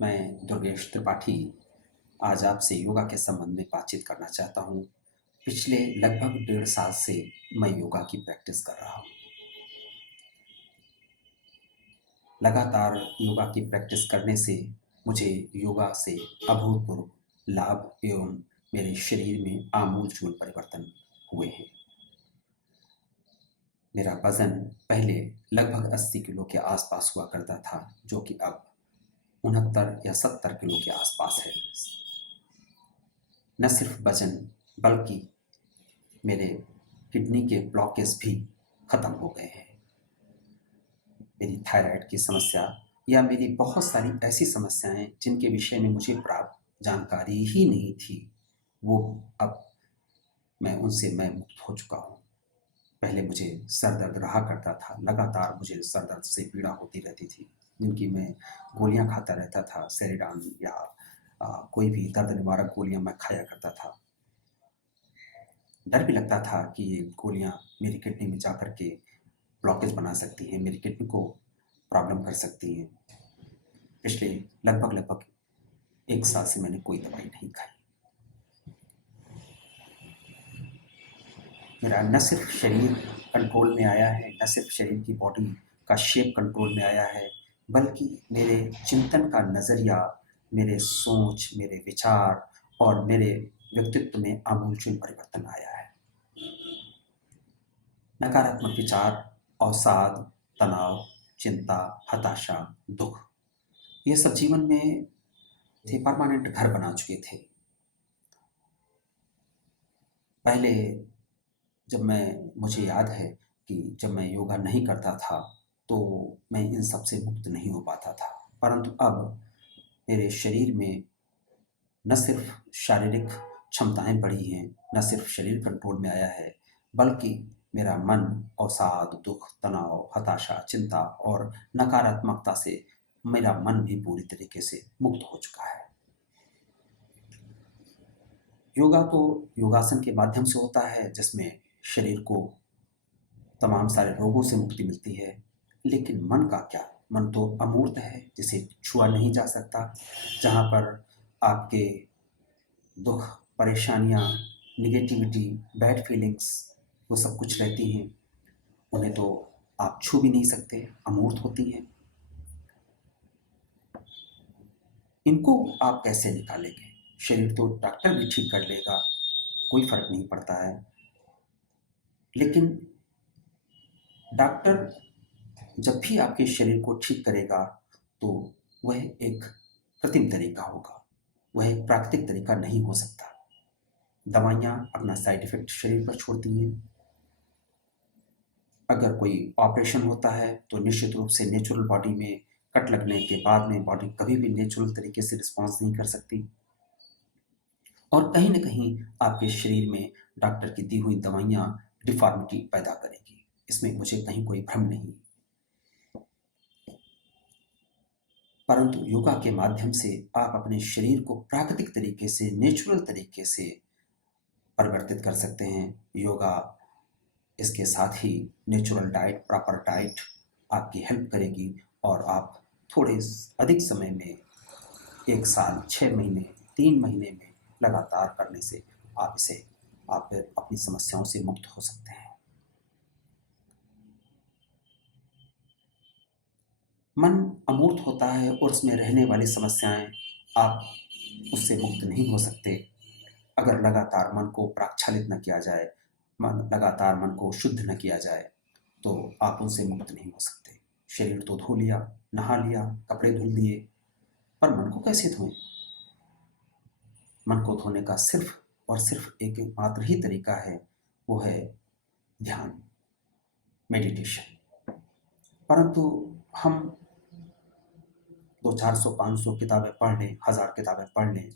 मैं दुर्गेश त्रिपाठी आज आपसे योगा के संबंध में बातचीत करना चाहता हूँ। पिछले लगभग 1.5 साल से मैं योगा की प्रैक्टिस कर रहा हूँ। लगातार योगा की प्रैक्टिस करने से मुझे योगा से अभूतपूर्व लाभ एवं मेरे शरीर में आमूल-चूल परिवर्तन हुए हैं। मेरा वज़न पहले लगभग 80 किलो के आसपास हुआ करता था, जो कि अब 69 या 70 किलो के आसपास है। न सिर्फ वजन बल्कि मेरे किडनी के ब्लॉकेज भी ख़त्म हो गए हैं। मेरी थायराइड की समस्या या मेरी बहुत सारी ऐसी समस्याएं जिनके विषय में मुझे प्राप्त जानकारी ही नहीं थी, वो अब मैं मुक्त हो चुका हूँ। पहले मुझे सर दर्द रहा करता था, लगातार मुझे सर दर्द से पीड़ा होती रहती थी, जिनकी मैं गोलियां खाता रहता था। सेरिडान या कोई भी दर्द निवारक गोलियां मैं खाया करता था। डर भी लगता था कि ये गोलियां मेरी किडनी में जा कर के ब्लॉकेज बना सकती हैं, मेरी किडनी को प्रॉब्लम कर सकती हैं। पिछले लगभग 1 साल से मैंने कोई दवाई नहीं खाई। मेरा न सिर्फ शरीर कंट्रोल में आया है, न सिर्फ शरीर की बॉडी का शेप कंट्रोल में आया है, बल्कि मेरे चिंतन का नज़रिया, मेरे सोच, मेरे विचार और मेरे व्यक्तित्व में आमूल-चूल परिवर्तन आया है। नकारात्मक विचार, अवसाद, तनाव, चिंता, हताशा, दुख, ये सब जीवन में थे परमानेंट घर बना चुके थे। पहले मुझे याद है कि जब मैं योगा नहीं करता था तो मैं इन सब से मुक्त नहीं हो पाता था, परंतु अब मेरे शरीर में न सिर्फ शारीरिक क्षमताएं बढ़ी हैं, न सिर्फ शरीर कंट्रोल में आया है, बल्कि मेरा मन अवसाद, दुख, तनाव, हताशा, चिंता और नकारात्मकता से मेरा मन भी पूरी तरीके से मुक्त हो चुका है। योगा तो योगासन के माध्यम से होता है, जिसमें शरीर को तमाम सारे रोगों से मुक्ति मिलती है, लेकिन मन का क्या? मन तो अमूर्त है, जिसे छुआ नहीं जा सकता, जहाँ पर आपके दुख, परेशानियाँ, नेगेटिविटी, बैड फीलिंग्स वो सब कुछ रहती हैं। उन्हें तो आप छू भी नहीं सकते, अमूर्त होती हैं। इनको आप कैसे निकालेंगे? शरीर तो डॉक्टर भी ठीक कर लेगा, कोई फ़र्क नहीं पड़ता है, लेकिन डॉक्टर जब भी आपके शरीर को ठीक करेगा तो वह एक कृत्रिम तरीका होगा, वह एक प्राकृतिक तरीका नहीं हो सकता। दवाइयाँ अपना साइड इफ़ेक्ट शरीर पर छोड़ती हैं। अगर कोई ऑपरेशन होता है तो निश्चित रूप से नेचुरल बॉडी में कट लगने के बाद में बॉडी कभी भी नेचुरल तरीके से रिस्पॉन्स नहीं कर सकती, और कहीं न कहीं आपके शरीर में डॉक्टर की दी हुई दवाइयाँ डिफ़ॉर्मिटी पैदा करेगी। इसमें मुझे कहीं कोई भ्रम नहीं। परंतु योगा के माध्यम से आप अपने शरीर को प्राकृतिक तरीके से, नेचुरल तरीके से परिवर्तित कर सकते हैं। योगा, इसके साथ ही नेचुरल डाइट, प्रॉपर डाइट आपकी हेल्प करेगी और आप थोड़े अधिक समय में 1 साल, 6 महीने, 3 महीने में लगातार करने से आप फिर अपनी समस्याओं से मुक्त हो सकते हैं। मन अमूर्त होता है और उसमें रहने वाली समस्याएं, आप उससे मुक्त नहीं हो सकते अगर लगातार मन को प्रक्षालित न किया जाए, लगातार मन को शुद्ध न किया जाए, तो आप उनसे मुक्त नहीं हो सकते। शरीर तो धो लिया, नहा लिया, कपड़े धुल दिए, पर मन को कैसे धोएं? मन को धोने का सिर्फ और सिर्फ एक मात्र ही तरीका है, वो है ध्यान, मेडिटेशन। परंतु हम 200, 400, 500 किताबें पढ़ लें, 1000 किताबें पढ़ लें,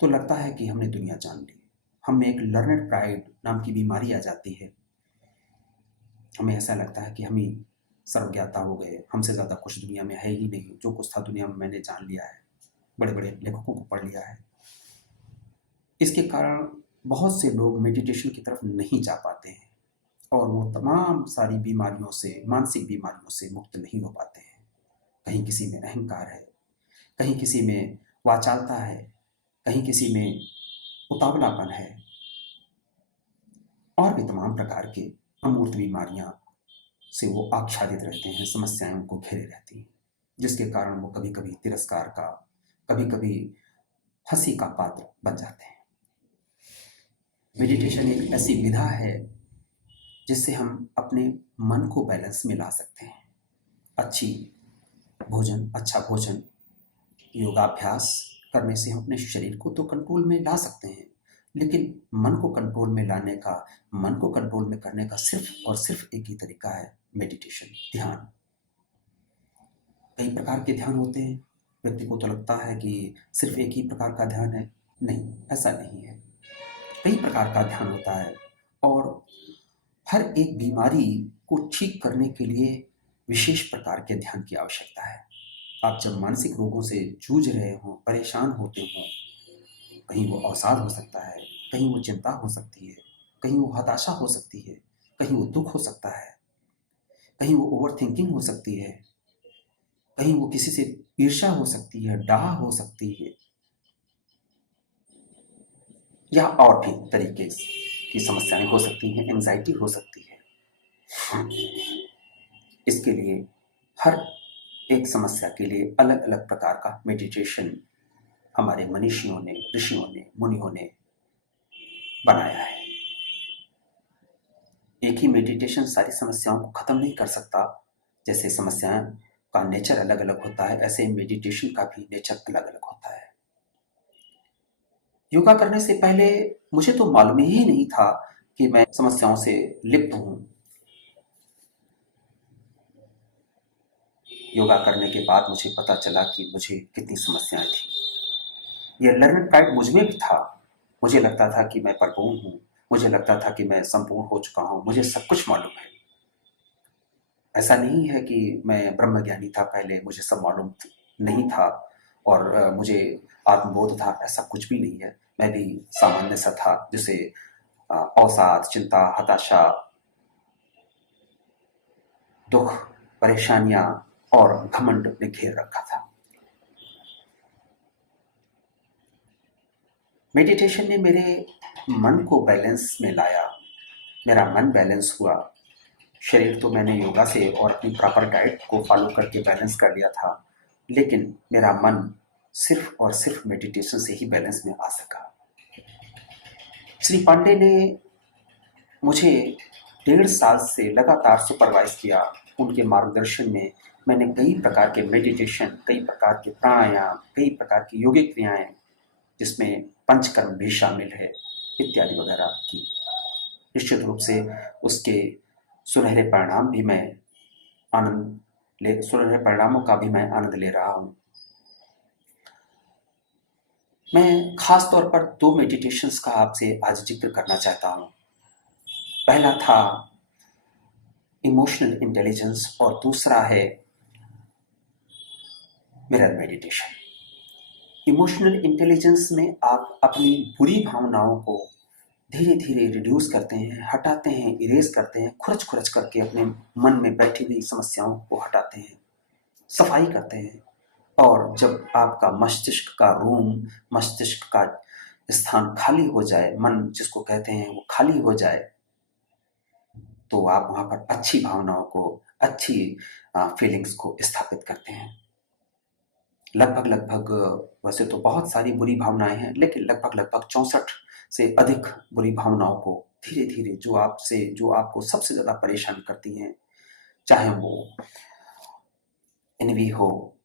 तो लगता है कि हमने दुनिया जान ली। हम में एक लर्नेड प्राइड नाम की बीमारी आ जाती है। हमें ऐसा लगता है कि हम ही सर्वज्ञाता हो गए, हमसे ज़्यादा कुछ दुनिया में है ही नहीं, जो कुछ था दुनिया में मैंने जान लिया है, बड़े-बड़े लेखकों को पढ़ लिया है। इसके कारण बहुत से लोग मेडिटेशन की तरफ नहीं जा पाते हैं और वो तमाम सारी बीमारियों से, मानसिक बीमारियों से मुक्त नहीं हो पाते हैं। कहीं किसी में अहंकार है, कहीं किसी में वाचालता है, कहीं किसी में उतावलापन है, और भी तमाम प्रकार के अमूर्त बीमारियां से वो आच्छादित रहते हैं, समस्याएं उनको घेरे रहती हैं, जिसके कारण वो कभी कभी तिरस्कार का, कभी कभी हंसी का पात्र बन जाते हैं। मेडिटेशन एक ऐसी विधा है जिससे हम अपने मन को बैलेंस में ला सकते हैं। अच्छा भोजन, योगाभ्यास करने से हम अपने शरीर को तो कंट्रोल में ला सकते हैं, लेकिन मन को कंट्रोल में लाने का, मन को कंट्रोल में करने का सिर्फ और सिर्फ एक ही तरीका है, मेडिटेशन, ध्यान। कई प्रकार के ध्यान होते हैं। व्यक्ति को तो लगता है कि सिर्फ एक ही प्रकार का ध्यान है। नहीं, ऐसा नहीं है। कई प्रकार का ध्यान होता है और हर एक बीमारी को ठीक करने के लिए विशेष प्रकार के ध्यान की आवश्यकता है। आप जब मानसिक रोगों से जूझ रहे हों, परेशान होते हों, कहीं वो अवसाद हो सकता है, कहीं वो चिंता हो सकती है, कहीं वो हताशा हो सकती है, कहीं वो दुख हो सकता है, कहीं वो ओवर थिंकिंग हो सकती है, कहीं वो किसी से ईर्ष्या हो सकती है, डाह हो सकती है, या और भी तरीके की समस्याएं हो सकती हैं, एंजाइटी हो सकती है। इसके लिए हर एक समस्या के लिए अलग अलग प्रकार का मेडिटेशन हमारे मनीषियों ने, ऋषियों ने, मुनियों ने बनाया है। एक ही मेडिटेशन सारी समस्याओं को खत्म नहीं कर सकता। जैसे समस्याएं का नेचर अलग अलग होता है, ऐसे मेडिटेशन का भी नेचर अलग अलग होता है। योगा करने से पहले मुझे तो मालूम ही नहीं था कि मैं समस्याओं से लिप्त हूं। योगा करने के बाद मुझे पता चला कि मुझे कितनी समस्याएं थी। यह लर्न प्राइड मुझ में भी था। मुझे लगता था कि मैं परिपूर्ण हूं, मुझे लगता था कि मैं संपूर्ण हो चुका हूं, मुझे सब कुछ मालूम है। ऐसा नहीं है कि मैं ब्रह्मज्ञानी था, पहले मुझे सब मालूम नहीं था और मुझे आत्मबोध था, ऐसा कुछ भी नहीं है। मैं भी सामान्य सा था जिसे अवसाद, चिंता, हताशा, दुख, परेशानियां और घमंड ने घेर रखा था। मेडिटेशन ने मेरे मन को बैलेंस में लाया, मेरा मन बैलेंस हुआ। शरीर तो मैंने योगा से और अपनी प्रॉपर डाइट को फॉलो करके बैलेंस कर लिया था, लेकिन मेरा मन सिर्फ और सिर्फ मेडिटेशन से ही बैलेंस में आ सका। श्री पांडे ने मुझे 1.5 साल से लगातार सुपरवाइज किया। उनके मार्गदर्शन में मैंने कई प्रकार के मेडिटेशन, कई प्रकार के प्राणायाम, कई प्रकार की योगिक क्रियाएं, जिसमें पंचकर्म भी शामिल है, इत्यादि वगैरह की। निश्चित रूप से उसके सुनहरे परिणामों का भी मैं आनंद ले रहा हूँ। मैं खास तौर पर 2 मेडिटेशंस का आपसे आज जिक्र करना चाहता हूँ। पहला था इमोशनल इंटेलिजेंस और दूसरा है मिरर मेडिटेशन। इमोशनल इंटेलिजेंस में आप अपनी बुरी भावनाओं को धीरे धीरे रिड्यूस करते हैं, हटाते हैं, इरेज करते हैं, खुरच खुरच करके अपने मन में बैठी हुई समस्याओं को हटाते हैं, सफाई करते हैं। और जब आपका मस्तिष्क का रूम, मस्तिष्क का स्थान खाली हो जाए, मन जिसको कहते हैं वो खाली हो जाए, तो आप वहां पर अच्छी भावनाओं को, अच्छी फीलिंग्स को स्थापित करते हैं। लगभग वैसे तो बहुत सारी बुरी भावनाएं हैं, लेकिन लगभग 64 से अधिक बुरी भावनाओं को धीरे धीरे, जो आपको सबसे ज्यादा परेशान करती हैं, चाहे वो एनवी हो,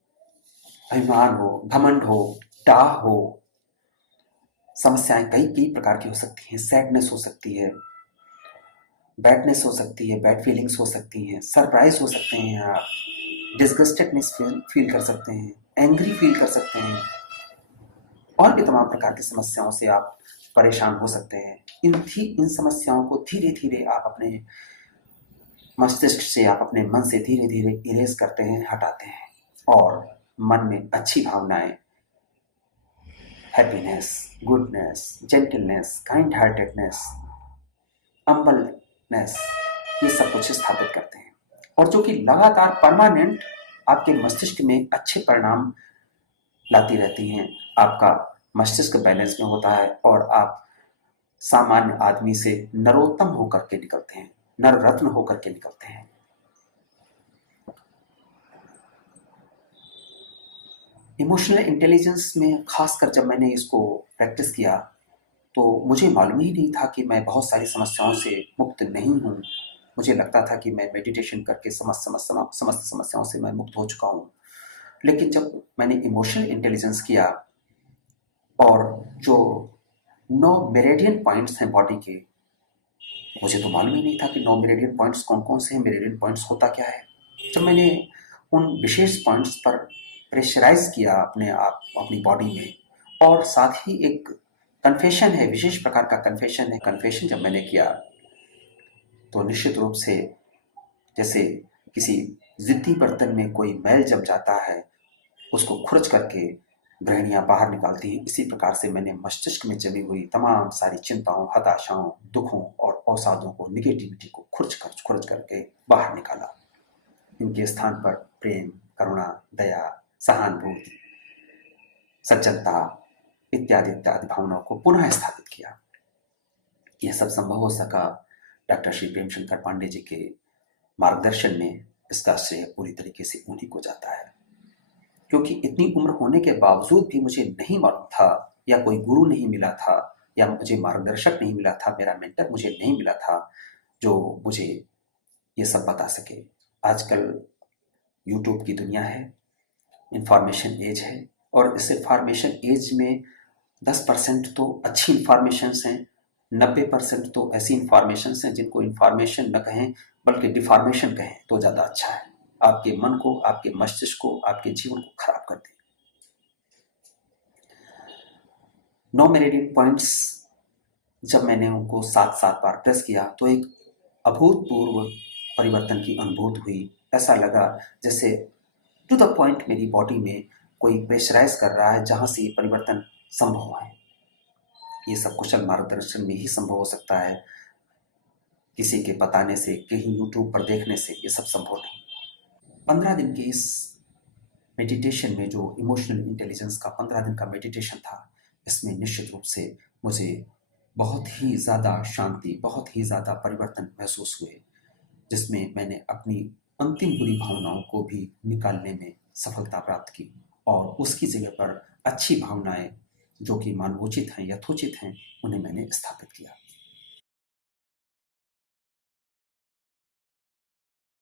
अभिमान हो, घमंड हो, डाह हो, समस्याएं कई प्रकार की हो सकती हैं। सैडनेस हो सकती है, बैडनेस हो सकती है, बैड फीलिंग्स हो सकती हैं, सरप्राइज हो सकते हैं, आप डिसगस्टेडनेस फील कर सकते हैं, एंग्री फील कर सकते हैं, और भी तमाम प्रकार की समस्याओं से आप परेशान हो सकते हैं। इन समस्याओं को धीरे धीरे आप अपने मस्तिष्क से, आप अपने मन से धीरे धीरे इरेज करते हैं, हटाते हैं, और मन में अच्छी भावनाएं, happiness, goodness, gentleness, kind heartedness, humbleness, ये सब कुछ स्थापित करते हैं, और जो कि लगातार परमानेंट आपके मस्तिष्क में अच्छे परिणाम लाती रहती हैं। आपका मस्तिष्क बैलेंस में होता है और आप सामान्य आदमी से नरोत्तम होकर के निकलते हैं, नर रत्न होकर के निकलते हैं। इमोशनल इंटेलिजेंस में खासकर जब मैंने इसको प्रैक्टिस किया तो मुझे मालूम ही नहीं था कि मैं बहुत सारी समस्याओं से मुक्त नहीं हूँ। मुझे लगता था कि मैं मेडिटेशन करके समस्त समस्याओं से मैं मुक्त हो चुका हूँ। लेकिन जब मैंने इमोशनल इंटेलिजेंस किया और जो 9 मेरिडियन पॉइंट्स हैं बॉडी के, मुझे तो मालूम ही नहीं था कि 9 मेरिडियन पॉइंट्स कौन-कौन से हैं, मेरिडियन पॉइंट्स होता क्या है? जब मैंने उन विशेष पॉइंट्स पर प्रेशराइज़ किया अपने आप अपनी बॉडी में, और साथ ही एक कन्फेशन है, विशेष प्रकार का कन्फेशन है। कन्फेशन जब मैंने किया तो निश्चित रूप से जैसे किसी ज़िद्दी बर्तन में कोई मैल जम जाता है, उसको खुरच करके गृहिणियाँ बाहर निकालती हैं, इसी प्रकार से मैंने मस्तिष्क में जमी हुई तमाम सारी चिंताओं, हताशाओं, दुखों और अवसादों को, नेगेटिविटी को खुरच करके बाहर निकाला। इनके स्थान पर प्रेम, करुणा, दया, सहानुभूति, सज्जनता इत्यादि इत्यादि भावनाओं को पुनः स्थापित किया। यह सब संभव हो सका डॉक्टर श्री प्रेमशंकर पांडे जी के मार्गदर्शन में। इसका श्रेय पूरी तरीके से उन्हीं को जाता है, क्योंकि इतनी उम्र होने के बावजूद भी मुझे नहीं मालूम था, या कोई गुरु नहीं मिला था, या मुझे मार्गदर्शक नहीं मिला था, मेरा मेंटर मुझे नहीं मिला था जो मुझे ये सब बता सके। आजकल यूट्यूब की दुनिया है, इंफॉर्मेशन एज है, और इस इंफॉर्मेशन एज में 10% तो अच्छी इंफॉर्मेशंस हैं, 90% तो ऐसी इंफॉर्मेशंस हैं जिनको इंफॉर्मेशन न कहें बल्कि डिफॉर्मेशन कहें तो ज़्यादा अच्छा है। आपके मन को, आपके मस्तिष्क को, आपके जीवन को खराब कर दे। 9 मेरिडियन पॉइंट्स जब मैंने उनको 7-7 बार प्रेस किया तो एक अभूतपूर्व परिवर्तन की अनुभूति हुई। ऐसा लगा जैसे टू द पॉइंट मेरी बॉडी में कोई प्रेशराइज कर रहा है, जहाँ से ये परिवर्तन संभव है। ये सब कुशल मार्गदर्शन में ही संभव हो सकता है, किसी के बताने से, कहीं यूट्यूब पर देखने से ये सब संभव नहीं। 15 दिन के इस मेडिटेशन में, जो इमोशनल इंटेलिजेंस का 15 दिन का मेडिटेशन था, इसमें निश्चित रूप से मुझे बहुत ही ज़्यादा शांति, बहुत ही ज़्यादा परिवर्तन महसूस हुए, जिसमें मैंने अपनी अंतिम बुरी भावनाओं को भी निकालने में सफलता प्राप्त की, और उसकी जगह पर अच्छी भावनाएं जो कि मानवोचित हैं, यथोचित हैं, उन्हें मैंने स्थापित किया।